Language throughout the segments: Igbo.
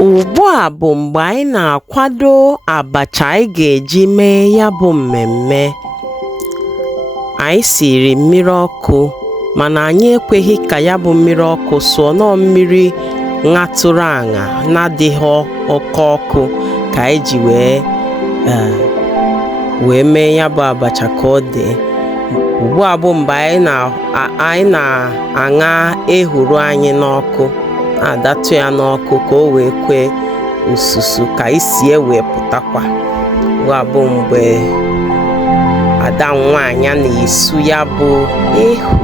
Ugbu a bụ mgbe anyị na-akwado abacha anyị ga-eji mee ya bụ mmemme. Anyị siri mmiri ọkụ mana anyị ekweghị ka ya bụ mmiri ọkụ sụọ nọọ mmiri ṅatụrụ aṅa na-adịghị oke ọkụ ka anyị ji wee mee ya bụ abacha ka ọ dị. Ugbu a bụ mgbe anyị na-aṅa ehuru anyị n'ọkụ, na-adatụ ya n'ọkụ ka o wee kwee ususu ka isi wee pụtakwa. Ugbu a bụ mgbe ada nwaanyị na-esu ya bụ ehu.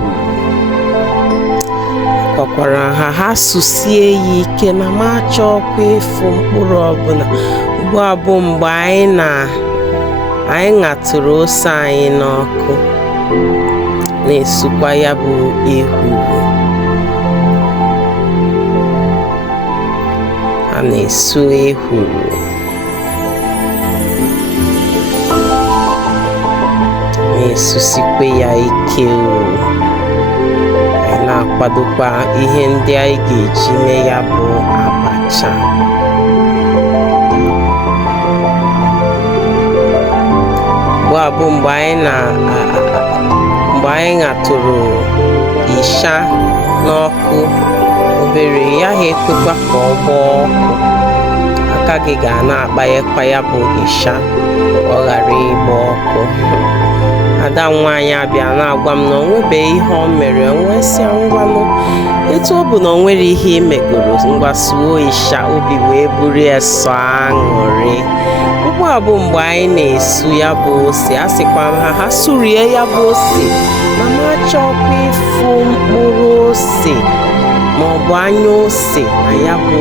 Kọkwara ha susie ya ike na ma chọọkwa ịfụ mkpụrụ ọbụla. Ugbu a bụ mgbe anyị ṅatụrụ ose anyị n'ọkụ na-esukwa ya bụ ehuru. A na-esu ehuru, na-esusikwa ya ike. Anyị na-akwadokwa ihe ndị anyị ga-eji mee ya bụ abacha. Ugbu a bụ mgbe anyị ṅatụrụ isha n'ọkụ obere, ya ha ekwekwa ka ọ gbaa ọkụ. Aka gị ga na-akpanyekwa ya bụ isha ọ ghara ịgba ọkụ. Ada nwaanyị abịa na-agwa m na o nwebeghị ihe o mere. Nwesịa ngwanụ, etu ọ bụ na o nwere ihe imegoro, ngwa suo isha, obi wee buru ya sọ aṅụrị. Ugbu a bụ mgbe anyị na-esu ya bụ ose. A sịkwa m ha surie ya bụ ose, ma m achọkwa ịfụ mkpụrụ ose maọbụ anya ose na ya bụ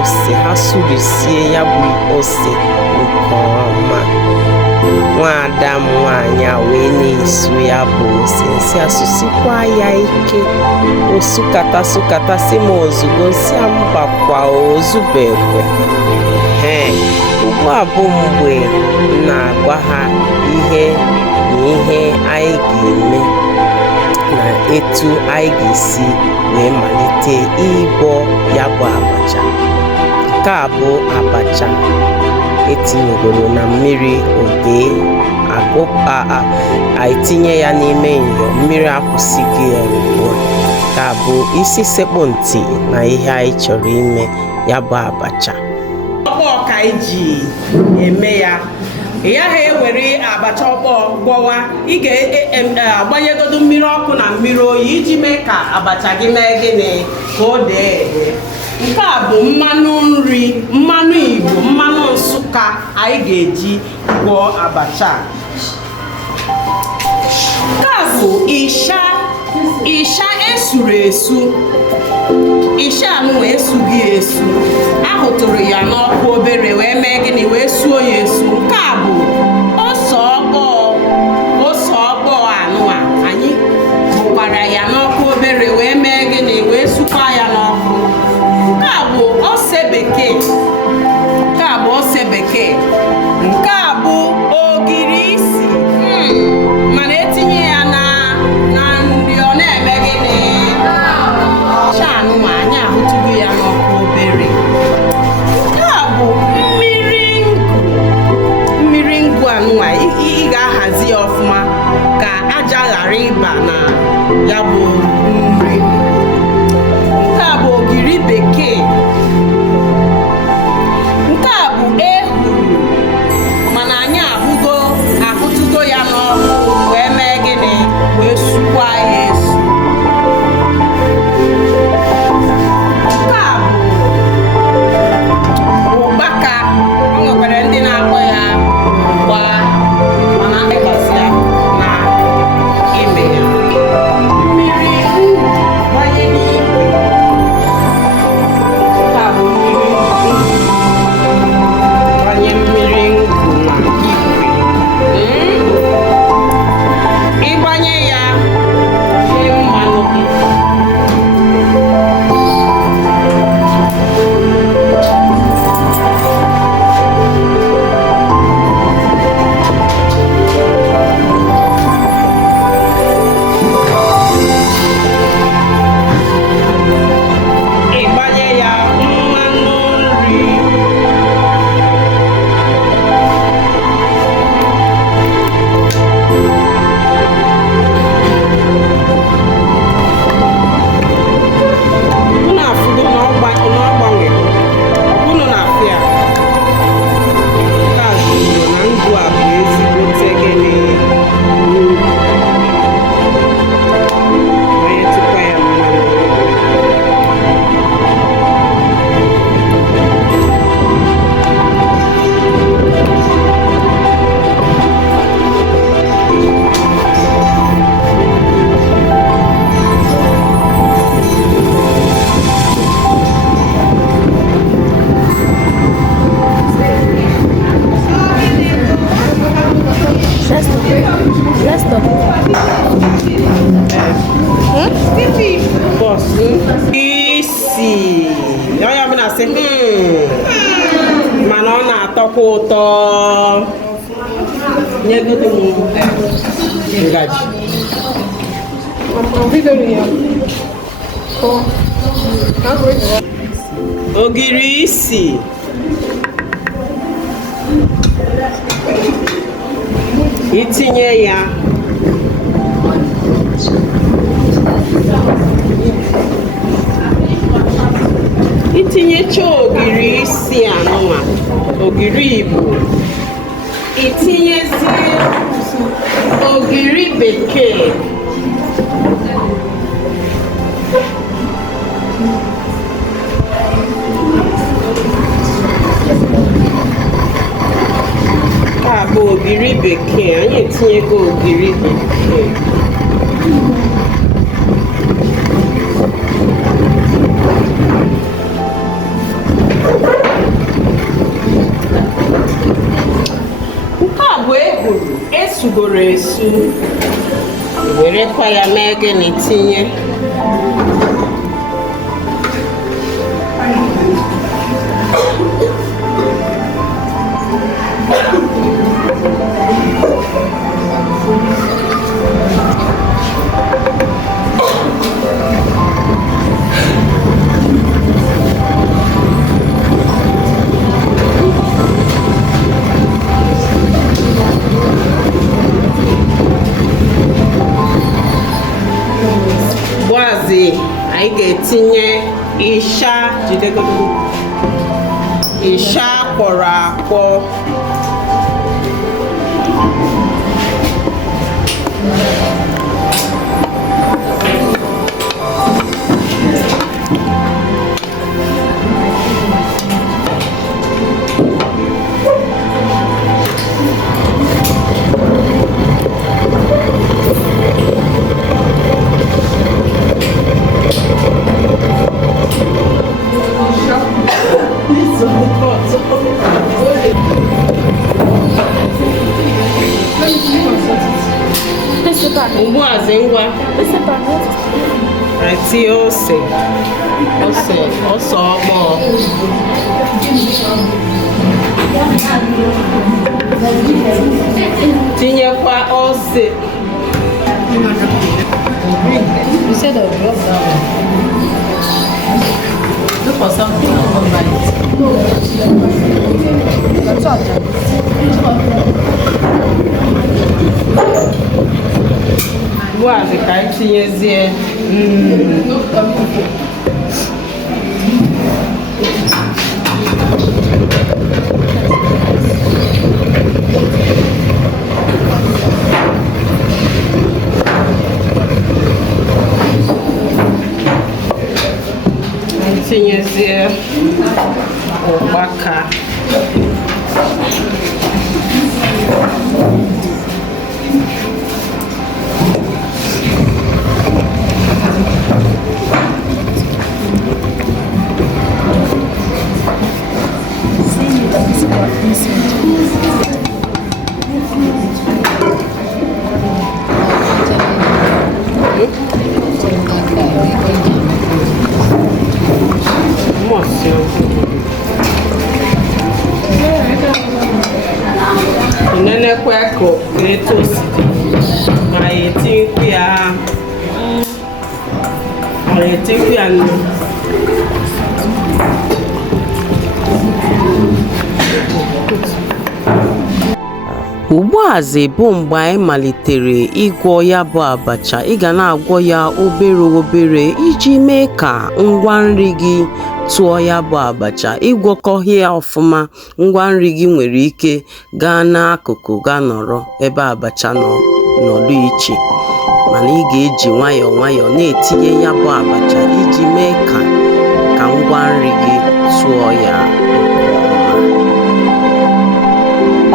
ose. Ha surisie ya bụ ose nke ọma. Nwaada m nwaanyị a wee na-esu ya bụ ose, nsị asụsikwa ya ike. Osukata si m ozugbo, nsị a mbakwa ozubekwe. Ugbu a bụ mgbe m na-agwa ha ihe anyị ga-eme na etu anyị ga-esi wee malite ịgwọ ya bụ abacha. Nke a bụ abacha etinyegoro na mmiri ode etinye ya n'ime nyo, mmiri akwụsịghị ya ugbu a. Nke a bụ isi sekpụ ntị na ihe anyị chọrọ ime ya bụ abacha. Ọkpọ ka anyị ji eme ya. Ị gaghị ewere abacha ọkpọ gwọwa. Ị ga-agbanyegodo mmiri ọkụ na mmiri oyi iji mee ka abacha gị mee gịnị ka ọ dee ede. Nke a bụ mmanụ nri, mmanụ Igbo, mmanụ Nsụka anyị ga-eji gwọọ abacha. Nke a bụ isha esuru esu. Isha anụ esughị esu, ahụtụrụ ya n'ọkụ obere wee mee gịnị wee suo ya esu. Nke a bụ ose ọkpọọ anụ a, anyị hụkwara ya n'ọkụ obere wee mee gịnị wee sukwa ya n'ọkụ. Nke a bụ ose bekee. Nke a bụ ogiri isi, mana etinye ya na nri ọ na-eme gịnị. Chanụ ma anyị ahụtụghị ya n'ọkụ obere. Nke a bụ mmiri ngụ anụnwa. Ị ga-ahazi ya ọfụma ka aja ghara ịba na ya bụ nri. Nke a bụ ogiri bekee. Nke a bụ ehuru. mana ọ na-atọkwa ụtọ. Nyegodo m ngaji. Ogiri isi. Itinye ya. Itinyecha ogiri isi anụnwa, ogiri Igbo. Itinyezie ogiri bekee. Bụ ogiri bekee, anyị etinyego ogiri bekee. Nke a bụ ehuru esugoro esu. Werekwa ya mee gịnị tinye. Anyị ga-etinye ịsha, jidegodo ịsha akwọrọ akwọ. Ugbuazi ngwa tinye ose ọgbọọ. Tinyekwa ose. Look for something on Ugbuazi ka anyị tinyezie ụkpaka. Nenekwa ka etu o si ma etinkwu ya nnu. Ugbuazi bụ mgbe anyị malitere ịgwọ ya bụ abacha. Ị ga na-agwọ ya obere obere iji mee ka ngwa nri gị tụọ ya bụ abacha. Ịgwọkọ ya ọfụma, ngwa nri gị nwere ike gaa n'akụkụ gaa nọrọ ebe abacha nọdụ iche, mana ị ga-eji nwayọọ nwayọọ na-etinye ya bụ abacha iji mee ka ngwa nri gị tụọ ya nke ọma.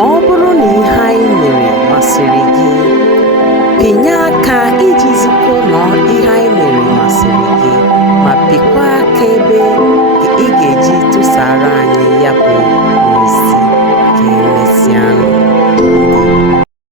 Ọ bụrụ na ihe anyị mere masịrị gị, pinye aka iji zikọ na ihe anyị mere masịrị gị, ma pịkwa aka ebe ị ga-eji tụsara anyị ya bụ ozi. Ka emesịa.